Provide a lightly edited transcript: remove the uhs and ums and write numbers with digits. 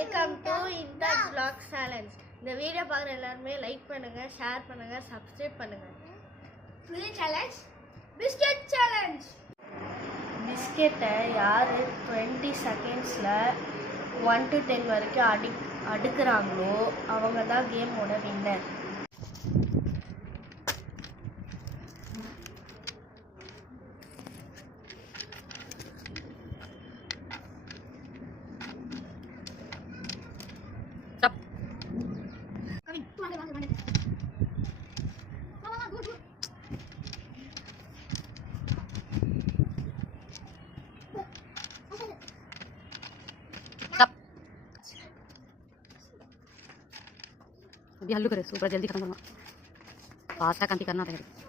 Welcome to இன்டாக்ஸ் vlog challenge. இந்த video பார்க்குற எல்லாருமே லைக் பண்ணுங்க, ஷேர் பண்ணுங்க, சப்ஸ்கிரைப் பண்ணுங்க. புது சேலஞ்ச் பிஸ்கெட் சேலஞ்ச். பிஸ்கெட்டை யார் 20 செகண்ட்ஸில் 1 to 10 வரைக்கும் அடுக்குறாங்களோ அவங்க தான் கேமோட வின்னர். अभी हल्लू करे ऊपर जल्दी खत्म करना फास्ट कंती करना रहेगा.